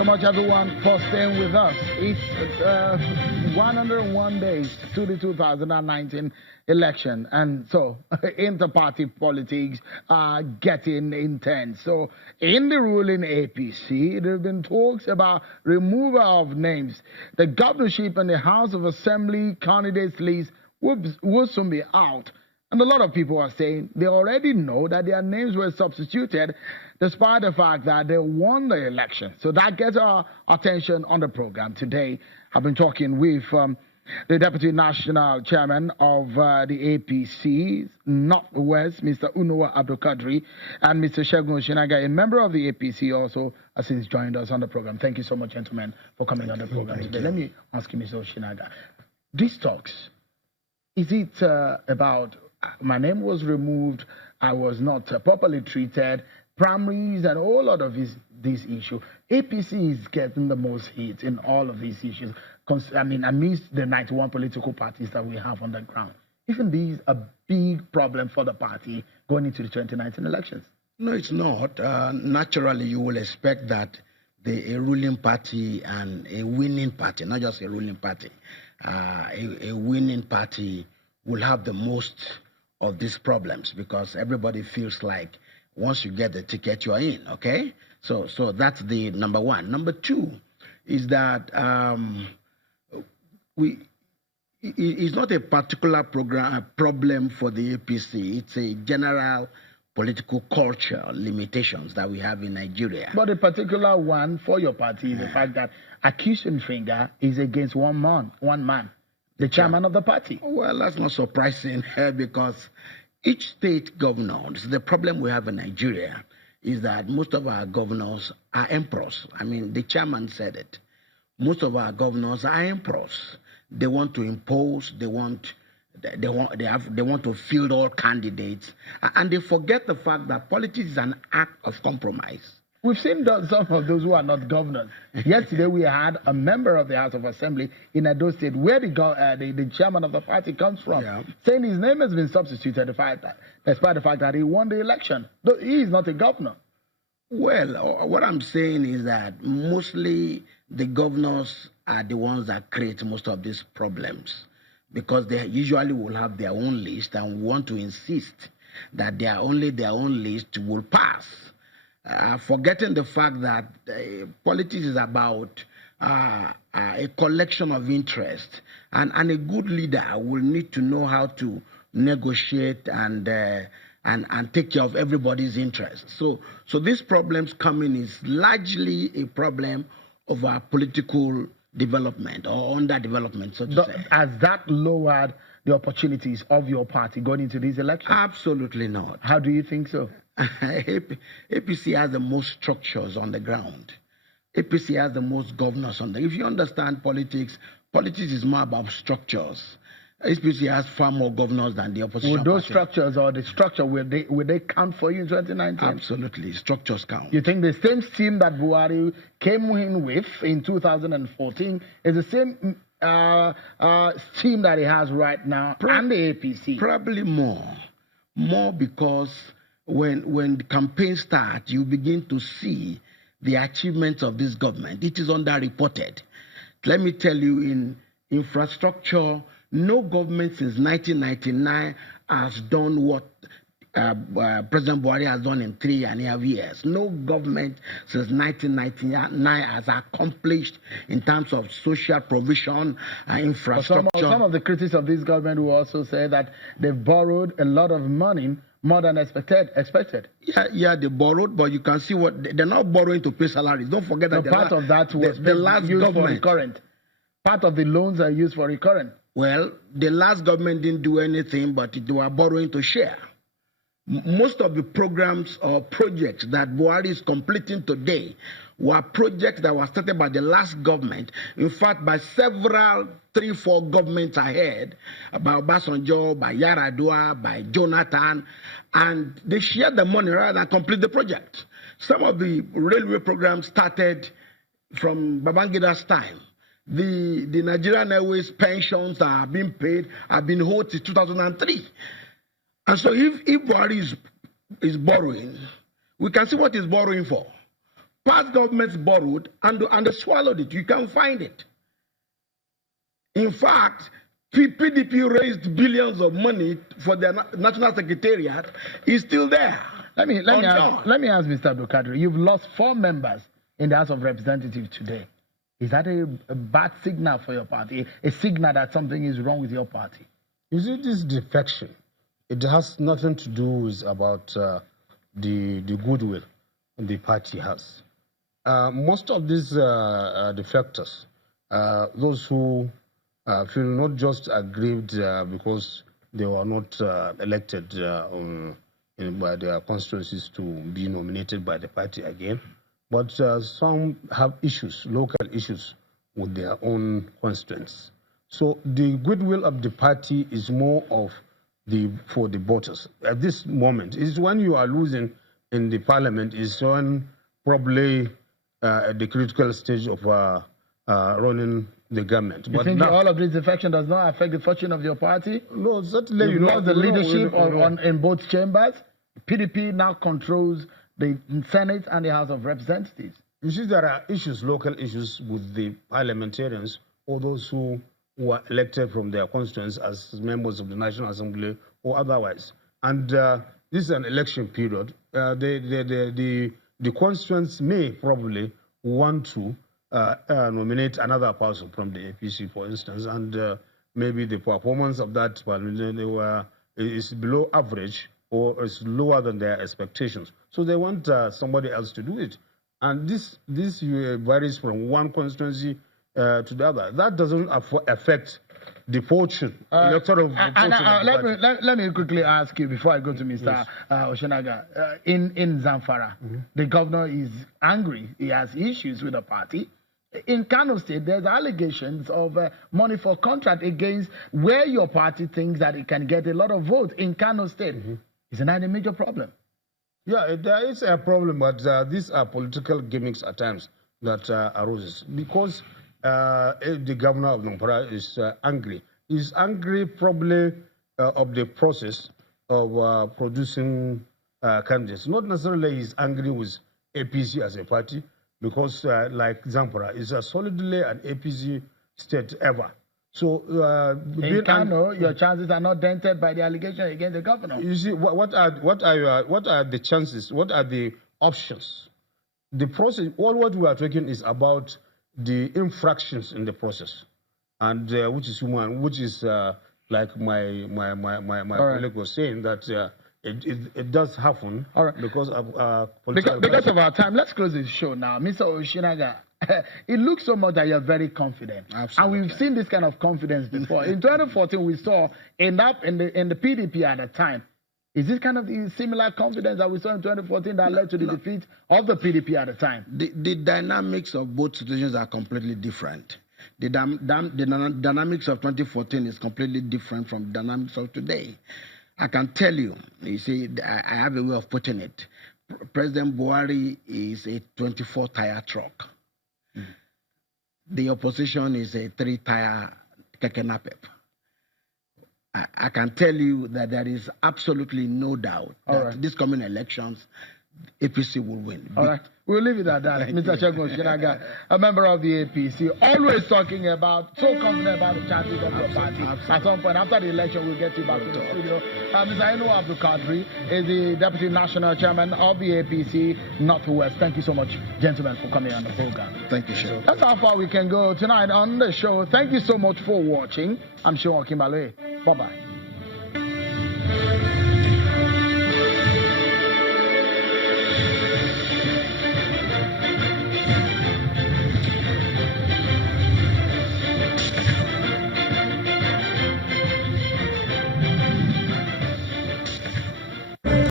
so much, everyone, for staying with us. It's 101 days to the 2019 election, and so inter-party politics are getting intense. So in the ruling APC, there have been talks about removal of names. The governorship and the House of Assembly candidates list will soon be out. And a lot of people are saying they already know that their names were substituted despite the fact that they won the election. So that gets our attention on the program today. I've been talking with the Deputy National Chairman of the APC Northwest, Mr. Unowa Abdulkadri, and Mr. Shegun Oshinaga, a member of the APC, also has since joined us on the program. Thank you so much, gentlemen, for coming on the program today. Let me ask you, Mr. Oshinaga, these talks, is it about my name was removed, I was not properly treated, primaries and a whole lot of these issues? APC is getting the most hits in all of these issues. I mean, amidst the 91 political parties that we have on the ground. Isn't these a big problem for the party going into the 2019 elections? No, it's not. Naturally, you will expect that a ruling party and a winning party, not just a ruling party, a winning party will have the most of these problems, because everybody feels like once you get the ticket, you are in, okay? So that's the number one. Number two is that it's not a particular problem for the APC. It's a general political culture limitations that we have in Nigeria. But a particular one for your party is the fact that accusing finger is against one man. The chairman of the party. Well, that's not surprising because each state governors, the problem we have in Nigeria is that most of our governors are emperors. I mean, the chairman said it. Most of our governors are emperors. They want to impose, they want to field all candidates, and they forget the fact that politics is an act of compromise. We've seen some of those who are not governors. Yesterday, we had a member of the House of Assembly in Edo State, where the chairman of the party comes from, saying his name has been substituted despite the fact that he won the election. He is not a governor. Well, what I'm saying is that mostly the governors are the ones that create most of these problems, because they usually will have their own list and want to insist that their own list will pass. Forgetting the fact that politics is about a collection of interests, and a good leader will need to know how to negotiate and take care of everybody's interests. So these problems coming is largely a problem of our political development or underdevelopment, so to say. Has that lowered the opportunities of your party going into these elections? Absolutely not. How do you think so? APC has the most structures on the ground. APC has the most governors on the. If you understand politics is more about structures. APC has far more governors than the opposition. Will those structures or the structure, will they count for you in 2019? Absolutely, structures count. You think the same team that Buhari came in with in 2014 is the same team that he has right now and the APC? Probably more because when the campaign starts, you begin to see the achievements of this government. It is underreported. Let me tell you, in infrastructure, no government since 1999 has done what President Buhari has done in 3.5 years. No government since 1999 has accomplished in terms of social provision, infrastructure. Some of the critics of this government will also say that they've borrowed a lot of money, more than expected. Yeah, they borrowed, but you can see what they're not borrowing to pay salaries. Don't forget that part of that was the last used government. For recurrent. Part of the loans are used for recurrent. Well, the last government didn't do anything, but they were borrowing to share. Most of the programs or projects that Buhari is completing today were projects that were started by the last government. In fact, by several 3-4 governments ahead, by Obasanjo, by Yaradua, by Jonathan, and they shared the money rather than complete the project. Some of the railway programs started from Babangida's time. The Nigerian Airways pensions that are being paid have been held since 2003. And so if Buhari is borrowing, we can see what he's borrowing for. Past governments borrowed and they swallowed it. You can't find it. In fact, PDP raised billions of money for their national secretariat. It's still there. Let me ask Mr. Abdulkadir. You've lost 4 members in the House of Representatives today. Is that a bad signal for your party? A signal that something is wrong with your party? You see, this defection, it has nothing to do with about the goodwill the party has. Most of these defectors, those who feel not just aggrieved because they were not elected by their constituencies to be nominated by the party again, but some have issues, local issues with their own constituents. So the goodwill of the party is more of for the voters. At this moment, is when you are losing in the parliament, is when probably at the critical stage of running the government. You think all of this defection does not affect the fortune of your party? No, certainly. You lost the leadership in both chambers. PDP now controls the Senate and the House of Representatives. You see, there are issues, local issues with the parliamentarians or those who were elected from their constituents as members of the National Assembly or otherwise. And this is an election period. The constituents may probably want to nominate another person from the APC, for instance, and maybe the performance of that parliament is below average or is lower than their expectations. So they want somebody else to do it. And this varies from one constituency to the other. That doesn't affect the fortune, electoral fortune. Let me quickly ask you before I go to Mr. Oshinaga. In Zamfara, the governor is angry. He has issues with the party. In Kano State, there's allegations of money for contract against where your party thinks that it can get a lot of votes in Kano State. Isn't that a major problem? Yeah, there is a problem, but these are political gimmicks at times that arises because the governor of Zamfara is angry. He's angry probably of the process of producing candidates. Not necessarily he's angry with APC as a party, because like Zamfara is a solidly an APC state ever. So in Kano, your chances are not dented by the allegation against the governor. You see, what are the chances? What are the options? The process. All what we are talking is about the infractions in the process, and which is human, which is like my colleague was saying that. It does happen because of because of our time. Let's close this show now. Mr. Oshinaga, it looks so much that you're very confident. Absolutely. And we've seen this kind of confidence before. In 2014, we saw in the PDP at the time. Is this kind of the similar confidence that we saw in 2014 that led to the defeat of the PDP at the time? The dynamics of both situations are completely different. The dynamics of 2014 is completely different from the dynamics of today. I can tell you, you see, I have a way of putting it. President Buhari is a 24-tire truck. The opposition is a 3-tire keke napep. I can tell you that there is absolutely no doubt that these coming elections, APC will win. All right. We'll leave it at that. Mr. Segun Oshinaga, a member of the APC, always talking about, so confident about the chances of your party. At some point after the election, we'll get you back to the studio. Mr. Enu Abdulkadir is the Deputy National Chairman of the APC Northwest. Thank you so much, gentlemen, for coming on the program. Thank you, sir. That's how far we can go tonight on the show. Thank you so much for watching. I'm Sean Kimbale. Bye-bye.